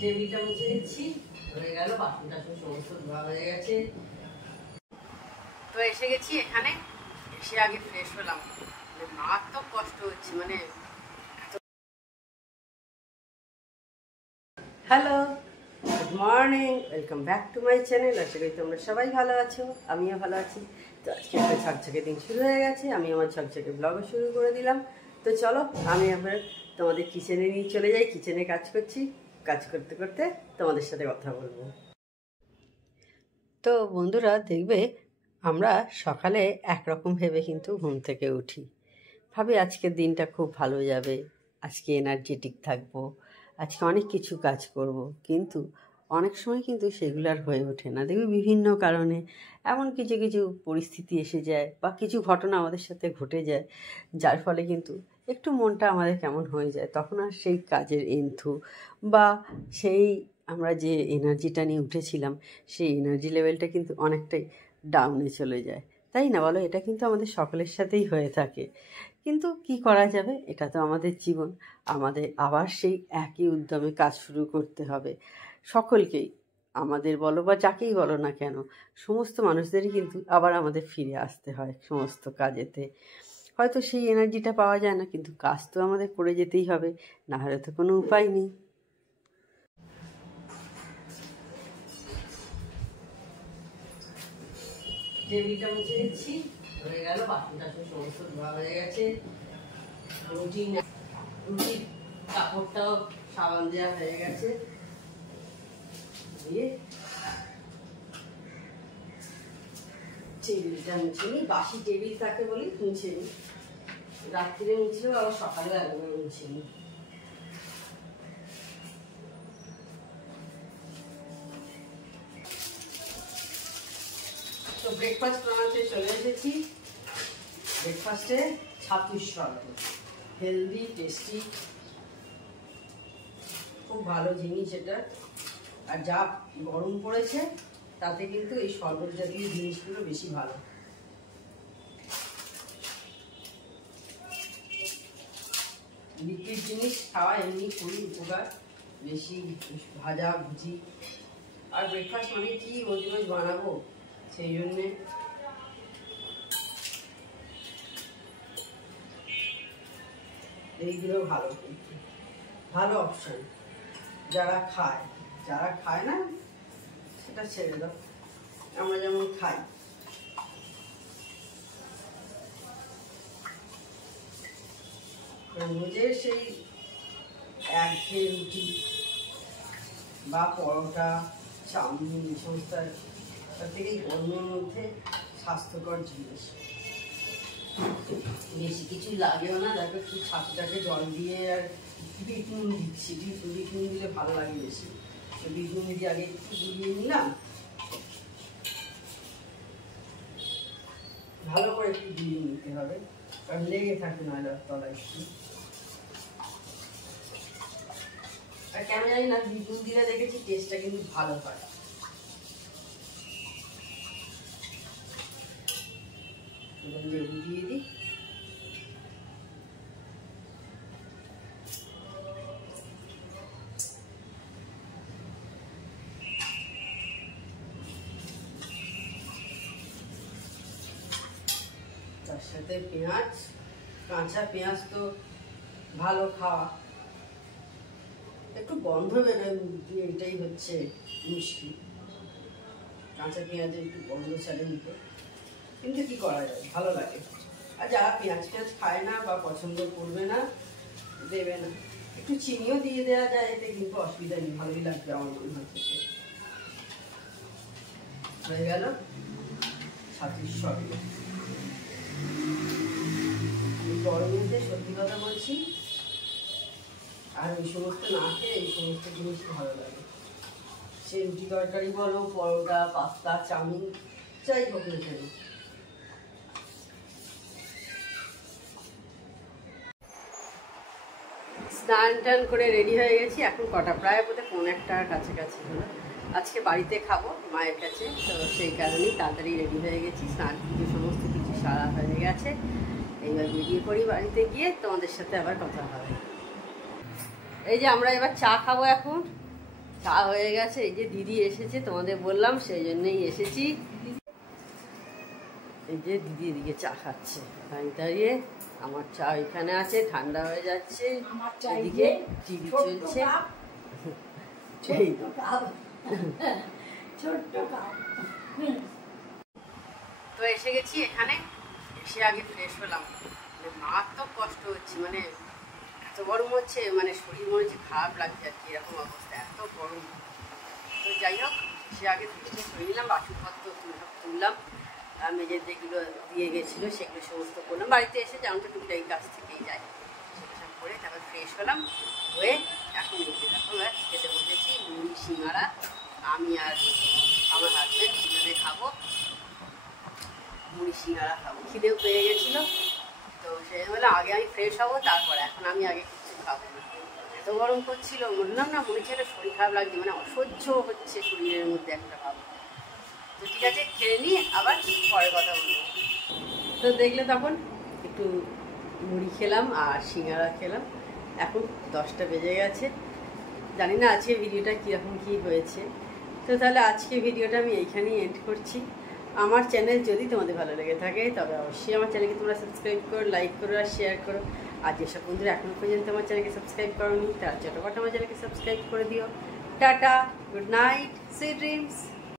টেবিলটা মুছে দিচ্ছি, হয়ে গেল। বাসন টাসন সমস্ত ধোয়া হয়ে গেছে। তো এসে গেছি এখানে, এসে আগে ফ্রেশ হলাম। মারাত্মক কষ্ট হচ্ছে, মানে hello, good morning, welcome back to my channel. আশা করি তোমরা সবাই ভালো আছো, আমিও ভালো আছি। তো আজকে একটা ঝকঝকে দিন শুরু হয়ে গেছে, আমি আমার ঝকঝকে ব্লগও শুরু করে দিলাম। তো চলো আমি এবার তোমাদের কিচেনে নিয়ে চলে যাই। কিচেনে কাজ করছি, কাজ করতে করতে তোমাদের সাথে কথা বলবো। তো বন্ধুরা, দেখবে আমরা সকালে একরকম ভেবে কিন্তু ঘুম থেকে উঠি, ভাবি আজকের দিনটা খুব ভালো যাবে, আজকে এনার্জেটিক থাকবো, আজকে অনেক কিছু কাজ করব। কিন্তু অনেক সময় কিন্তু সেগুলো আর হয়ে ওঠে না। দেখবি বিভিন্ন কারণে এমন কিছু কিছু পরিস্থিতি এসে যায় বা কিছু ঘটনা আমাদের সাথে ঘটে যায়, যার ফলে কিন্তু একটু মনটা আমাদের কেমন হয়ে যায়। তখন আর সেই কাজের এন্থু বা সেই আমরা যে এনার্জিটা নিয়ে উঠেছিলাম, সেই এনার্জি লেভেলটা কিন্তু অনেকটাই ডাউনে চলে যায়, তাই না বলো? এটা কিন্তু আমাদের সকলের সাথেই হয়ে থাকে। কিন্তু কি করা যাবে, এটা তো আমাদের জীবন। আমাদের আবার সেই একই উদ্যমে কাজ শুরু করতে হবে সকলকেই। আমাদের বলো বা যাকেই বলো না কেন, সমস্ত মানুষদেরই কিন্তু আবার আমাদের ফিরে আসতে হয় সমস্ত কাজেতে। হয়তো সেই এনার্জিটা পাওয়া যায় না, কিন্তু কাজ তো আমাদের করে যেতেই হবে, না হলে তো কোনো উপায় নেই। টেবিলটা মুছে দিচ্ছি, হয়ে গেল। বাসন টাসন সমস্ত ধোয়া হয়ে গেছে। রুটির কাপড়টাও সাবান দেওয়া হয়ে গেছে। দিয়ে টেবিলটা মুছে নিই। বাসি টেবিল তাকে বলি, মুছে নিই। রাত্রিরে মুছলেও আবার সকালে একবার মুছে নিই। তো ব্রেকফাস্ট বানাতে চলে এসেছি। ব্রেকফাস্টে ছাতুর শরবত, হেলদি টেস্টি, খুব ভালো জিনিস এটা। আর যা গরম পড়েছে তাতে কিন্তু এই শরবত জাতীয় জিনিসগুলো বেশি ভালো। লিকুইড জিনিস খাওয়া এমনি খুবই উপকার, বেশি ভাজা ভুজি। আর ব্রেকফাস্ট মানে কি রোজ রোজ বানাবো, সেই জন্যে এইগুলো ভালো, ভালো অপশন যারা খায়। যারা খায় না সেটা ছেড়ে দাও, আমরা যেমন খাই। রোজের সেই একঘেয়ে রুটি বা পরোটা, চাউমিন, এই সমস্ত তার থেকে গরমের মধ্যে স্বাস্থ্যকর জিনিস। বেশি কিছু লাগেও না। দেখো একটু ছাতুটাকে জল দিয়ে আর বিট নুন দিচ্ছি। বিট নুন দিলে ভালো লাগে বেশি। বিট নুন দিয়ে আগে একটু গুলিয়ে নিলাম, ভালো করে একটু গুলিয়ে নিতে হবে, কারণ লেগে থাকে নয়তো তলায় একটু। আর কেন জানি না, বিট নুন দিলে দেখেছি টেস্টটা কিন্তু ভালো হয়। লেবু দিয়ে দিই। তার সাথে পেঁয়াজ, কাঁচা পেঁয়াজ তো ভালো খাওয়া, একটু গন্ধ বেরোয় মুখ দিয়ে, এটাই হচ্ছে মুশকিল। কাঁচা পেঁয়াজের একটু গন্ধ ছাড়ে নিতে, কিন্তু কি করা যায়, ভালো লাগে। আর যারা পেঁয়াজ খায় না বা পছন্দ করবে না, দেবে না, একটু চিনিও দিয়ে দেওয়া যায়, এতে কিন্তু অসুবিধা নেই, ভালোই লাগবে আমার মনে হচ্ছে। হয়ে গেল ছাতুর শরবত। গরমেতে সত্যি কথা বলছি, আর ওই সমস্ত না খেয়ে এই সমস্ত জিনিস ভালো লাগে। সে রুটি তরকারি বলো, পরোটা, পাস্তা, চাউমিন, যাই হোক না কেন। স্নান টান করে রেডি হয়ে গেছি। এখন কটা, প্রায় বোধহয় 1:45 কাছাকাছি হলো। আজকে বাড়িতে খাবো মায়ের কাছে, তো সেই কারণেই তাড়াতাড়ি রেডি হয়ে গেছি। স্নান পুজো সমস্ত কিছু সারা হয়ে গেছে। এইবার বেরিয়ে পড়ি, বাড়িতে গিয়ে তোমাদের সাথে আবার কথা হবে। এই যে আমরা এবার চা খাবো এখন। চা হয়ে গেছে, এই যে দিদি এসেছে, তোমাদের বললাম সেই জন্যই এসেছি। এই যে দিদি এদিকে চা খাচ্ছে, আমি দাঁড়িয়ে, আমার চা এখানে আছে, ঠান্ডা হয়ে যাচ্ছে, এদিকে টিভি চলছে। তো এসে গেছি এখানে, এসে আগে ফ্রেশ হলাম। মারাত্মক কষ্ট হচ্ছে, মানে এত গরম হচ্ছে, মানে শরীর মনে হচ্ছে খারাপ লাগছে আর কি, এরকম অবস্থা, এত গরম। তো যাই হোক, সে আগে ফ্রেশ হয়ে নিলাম, বাসনপত্র তুললাম, মেজের যেগুলো দিয়ে গেছিলো সেগুলো সমস্ত করলাম। বাড়িতে এসে যেমন তো টুকটাই কাছ থেকেই যায়, সেগুলো সব করে তারপর ফ্রেশ হলাম, হয়ে এখন দেখতে দেখো খেতে বসেছি মুড়ি সিঙ্গারা। আমি আর আমার হাজব্যান্ড দুজনে খাবো, মুড়ি সিঙ্গারা খাবো, খিদেও পেয়ে গেছিলো। তো সেই বলে আগে আমি ফ্রেশ হবো, তারপর এখন আমি আগে কিছু খাবো না, এত গরম করছিল, বললাম না মনে হচ্ছে শরীর খারাপ লাগছে, মানে অসহ্য হচ্ছে শরীরের মধ্যে একটা ভাব। তো ঠিক আছে, খেয়ে নিয়ে আবার পরে কথা বলবো। তো দেখলে তখন একটু মুড়ি খেলাম আর সিঙ্গারা খেলাম, এখন 10টা বেজে গেছে। জানি না আজকে ভিডিওটা কীরকম কী হয়েছে। তো তাহলে আজকে ভিডিওটা আমি এইখানেই এন্ড করছি। আমার চ্যানেল যদি তোমাদের ভালো লেগে থাকে তবে অবশ্যই আমার চ্যানেলকে তোমরা সাবস্ক্রাইব করো, লাইক করো আর শেয়ার করো। আর যেসব বন্ধুরা এখনও পর্যন্ত আমার চ্যানেলকে সাবস্ক্রাইব করোনি তারা চটপট আমার চ্যানেলকে সাবস্ক্রাইব করে দিও। Tata, good night, sweet dreams.